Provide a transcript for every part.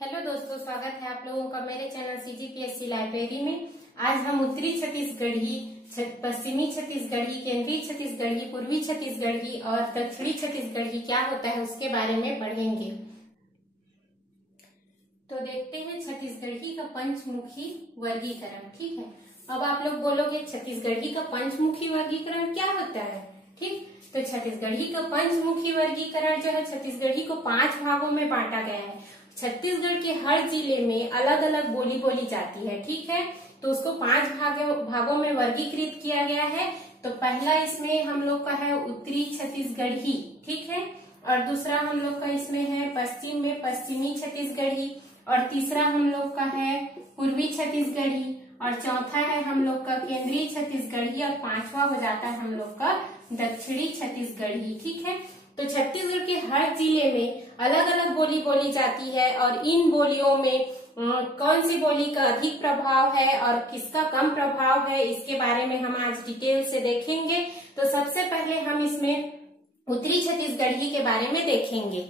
Hello दोस्तों, स्वागत है आप लोगों का मेरे चैनल CGPSC लाइब्रेरी में। आज हम उत्तरी छत्तीसगढ़ी, पश्चिमी छत्तीसगढ़ी, केंद्रीय छत्तीसगढ़ी, पूर्वी छत्तीसगढ़ी और दक्षिणी छत्तीसगढ़ी क्या होता है उसके बारे में पढ़ेंगे। तो देखते हैं छत्तीसगढ़ी का पंचमुखी वर्गीकरण। ठीक है, अब आप लोग बोलोगे छत्तीसगढ़ी का पंचमुखी वर्गीकरण क्या होता है। ठीक, तो छत्तीसगढ़ी का पंचमुखी वर्गीकरण जो है छत्तीसगढ़ी को 5 भागों में बांटा गया है। छत्तीसगढ़ के हर जिले में अलग अलग बोली बोली जाती है। ठीक है, तो उसको 5 भागों में वर्गीकृत किया गया है। तो पहला इसमें हम लोग का है उत्तरी छत्तीसगढ़ी। ठीक है, और दूसरा हम लोग का इसमें है पश्चिम में पश्चिमी छत्तीसगढ़ी, और तीसरा हम लोग का है पूर्वी छत्तीसगढ़ी, और चौथा है हम लोग का केंद्रीय छत्तीसगढ़ी, और 5वां हो जाता है हम लोग का दक्षिणी छत्तीसगढ़ी। ठीक है, तो छत्तीसगढ़ के हर जिले में अलग अलग बोली बोली जाती है, और इन बोलियों में कौन सी बोली का अधिक प्रभाव है और किसका कम प्रभाव है इसके बारे में हम आज डिटेल से देखेंगे। तो सबसे पहले हम इसमें उत्तरी छत्तीसगढ़ी के बारे में देखेंगे।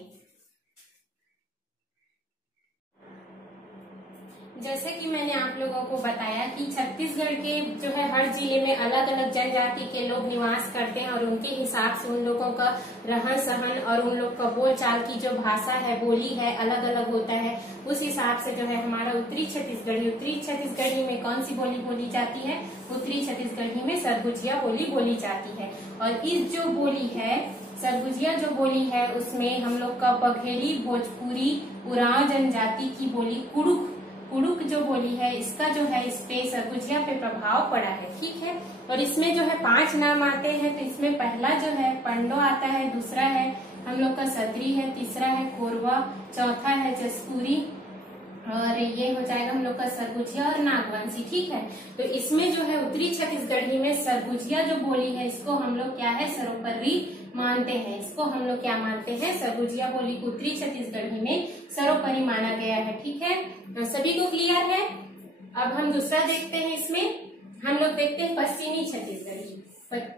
जैसे कि मैंने आप लोगों को बताया कि छत्तीसगढ़ के जो है हर जिले में अलग अलग जनजाति के लोग निवास करते हैं, और उनके हिसाब से उन लोगों का रहन सहन और उन लोग का बोलचाल की जो भाषा है, बोली है, अलग अलग होता है। उस हिसाब से जो है हमारा उत्तरी छत्तीसगढ़ी में कौन सी बोली बोली जाती है। उत्तरी छत्तीसगढ़ी में सरगुजिया बोली बोली जाती है। और इस जो बोली है सरगुजिया जो बोली है उसमें हम लोग का बघेली, भोजपुरी, उरांव जनजाति की बोली कुड़ुक जो बोली है इसका जो है इस पे सरगुजिया पे प्रभाव पड़ा है। ठीक है, और इसमें जो है 5 नाम आते हैं। तो इसमें पहला जो है पंडो आता है, दूसरा है हम लोग का सदरी है, तीसरा है कोरवा, चौथा है जसपुरी, और ये हो जाएगा हम लोग का सरगुजिया और नागवंशी। ठीक है, तो इसमें जो है उत्तरी छत्तीसगढ़ी में सरगुजिया जो बोली है इसको हम लोग क्या है सर्वोपरि मानते हैं। इसको हम लोग क्या मानते हैं, सरगुजिया बोली को उत्तरी छत्तीसगढ़ी में सर्वोपरि माना गया है। ठीक है, तो सभी को क्लियर है। अब हम दूसरा देखते हैं। इसमें हम लोग देखते हैं पश्चिमी छत्तीसगढ़ी।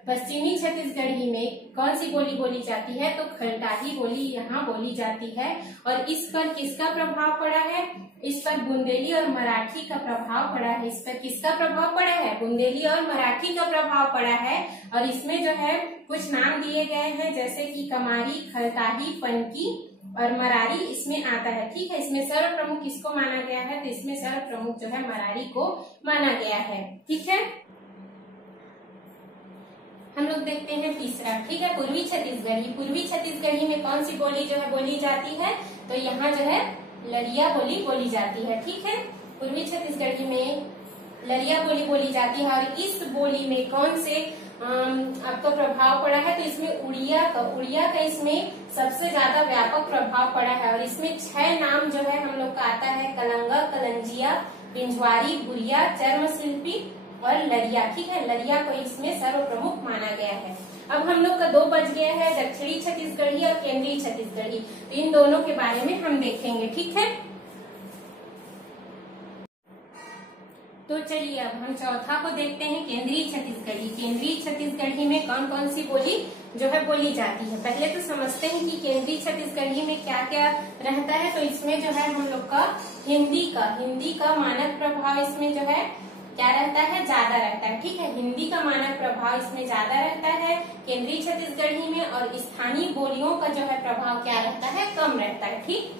पश्चिमी छत्तीसगढ़ी में कौन सी बोली बोली जाती है, तो खलटाही बोली यहाँ बोली जाती है। और इस पर किसका प्रभाव पड़ा है, इस पर बुंदेली और मराठी का प्रभाव पड़ा है। इस पर किसका प्रभाव पड़ा है, बुंदेली और मराठी का प्रभाव पड़ा है। और इसमें जो है कुछ नाम दिए गए हैं जैसे कि कमारी, खलटाही, पनकी और मरारी इसमें आता है। ठीक है, इसमें सर्व प्रमुख किसको माना गया है, तो इसमें सर्व प्रमुख जो है मरारी को माना गया है। ठीक है, हम लोग देखते हैं तीसरा। ठीक है, पूर्वी छत्तीसगढ़ी। पूर्वी छत्तीसगढ़ी में कौन सी बोली जो है बोली जाती है, तो यहाँ जो है लरिया बोली बोली जाती है। ठीक है, पूर्वी छत्तीसगढ़ी में लरिया बोली बोली जाती है। और इस बोली में कौन से आपको प्रभाव पड़ा है, तो इसमें उड़िया का इसमें सबसे ज्यादा व्यापक प्रभाव पड़ा है। और इसमें 6 नाम जो है हम लोग का आता है, कलंगा, कलंजिया, पिंजवारी, भुरिया, चर्मशिल्पी और लरिया। ठीक है, लरिया को इसमें सर्व प्रमुख माना गया है। अब हम लोग का 2 बच गया है, दक्षिणी छत्तीसगढ़ी और केंद्रीय छत्तीसगढ़ी। तो इन दोनों के बारे में हम देखेंगे। ठीक है, तो चलिए अब हम चौथा को देखते हैं, केंद्रीय छत्तीसगढ़ी। केंद्रीय छत्तीसगढ़ी में कौन कौन सी बोली जो है बोली जाती है। पहले तो समझते हैं कि केंद्रीय छत्तीसगढ़ी में क्या क्या रहता है। तो इसमें जो है हम लोग का हिंदी का मानक प्रभाव इसमें जो है क्या रहता है, ज्यादा रहता है। ठीक है, हिंदी का मानक प्रभाव इसमें ज्यादा रहता है केंद्रीय छत्तीसगढ़ी में, और स्थानीय बोलियों का जो है प्रभाव क्या रहता है, कम रहता है। ठीक,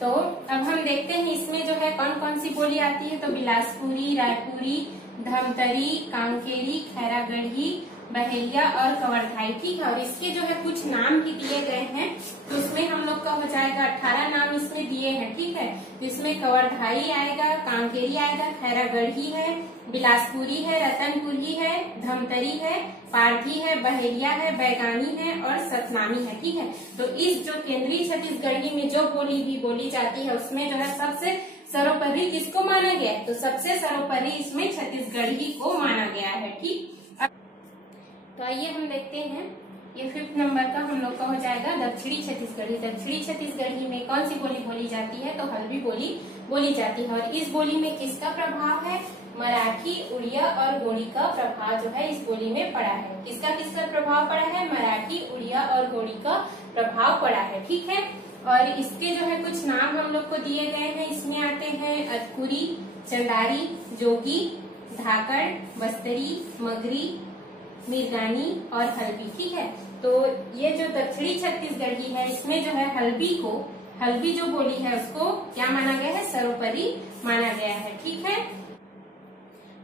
तो अब हम देखते हैं इसमें जो है कौन कौन सी बोली आती है। तो बिलासपुरी, रायपुरी, धमतरी, कांकेरी, खैरागढ़ी, बहेलिया और कवर्धाई। ठीक है, और इसके जो है कुछ नाम भी दिए गए हैं। तो इसमें हम लोग का हो जाएगा 18 नाम इसमें दिए हैं। ठीक है, तो इसमें कवर्धाई आएगा, कांकेरी आएगा, खैरागढ़ी है, बिलासपुरी है, रतनपुरी है, धमतरी है, पारधी है, बहेलिया है, बैगानी है और सतनामी है। ठीक है, तो इस जो केंद्रीय छत्तीसगढ़ी में जो बोली भी बोली जाती है उसमें जो है सबसे सर्वोपरि किसको माना गया है, तो सबसे सर्वोपरि इसमें छत्तीसगढ़ी को माना गया है। ठीक, तो आइए हम देखते हैं ये 5th नंबर का हम लोग का हो जाएगा दक्षिणी छत्तीसगढ़ी। दक्षिणी छत्तीसगढ़ी में कौन सी बोली बोली जाती है, तो हल्बी बोली बोली जाती है। और इस बोली में किसका प्रभाव है, मराठी, उड़िया और गोंडी का प्रभाव जो है इस बोली में पड़ा है। किसका किसका प्रभाव पड़ा है, मराठी, उड़िया और गोंडी का प्रभाव पड़ा है। ठीक है, और इसके जो है कुछ नाम हम लोग को दिए गए हैं। इसमें आते हैं अतकुरी, चंदारी, जोगी, धाकड़, बस्तरी, मगरी, मिर्गानी और हल्बी। ठीक है, तो ये जो दक्षिणी छत्तीसगढ़ी है इसमें जो है हल्बी जो बोली है उसको क्या माना गया है, सर्वोपरि माना गया है। ठीक है,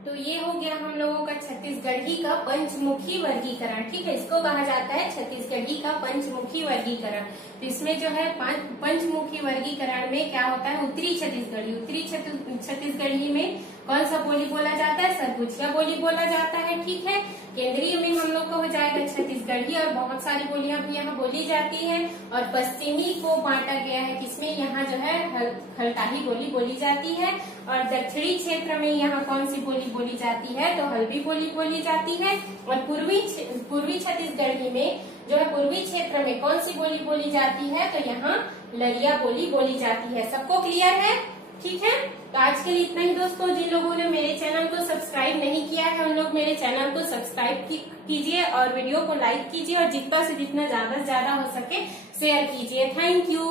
तो ये हो गया हम लोगों का छत्तीसगढ़ी का पंचमुखी वर्गीकरण। ठीक है, इसको कहा जाता है छत्तीसगढ़ी का पंचमुखी वर्गीकरण। तो इसमें जो है पंचमुखी वर्गीकरण में क्या होता है, उत्तरी छत्तीसगढ़ी में कौन सा बोली बोला जाता है, सरगुजिया बोली बोला जाता है। ठीक है, केंद्रीय में हम लोग का हो जाएगा छत्तीसगढ़ी और बहुत सारी बोलियां भी यहाँ बोली जाती हैं। और पश्चिमी को बांटा गया है किसमें, यहाँ जो है खलटाही बोली बोली जाती है। और दक्षिणी क्षेत्र में यहाँ कौन सी बोली बोली जाती है, तो हल्बी बोली बोली जाती है। और पूर्वी छत्तीसगढ़ी में जो है पूर्वी क्षेत्र में कौन सी बोली बोली जाती है, तो यहाँ लरिया बोली बोली जाती है। सबको क्लियर है? ठीक है, तो आज के लिए इतना ही दोस्तों। जिन लोगों ने मेरे चैनल को सब्सक्राइब नहीं किया है उन लोग मेरे चैनल को सब्सक्राइब कीजिए और वीडियो को लाइक कीजिए और जितना से जितना ज्यादा से ज्यादा हो सके शेयर कीजिए। Thank you.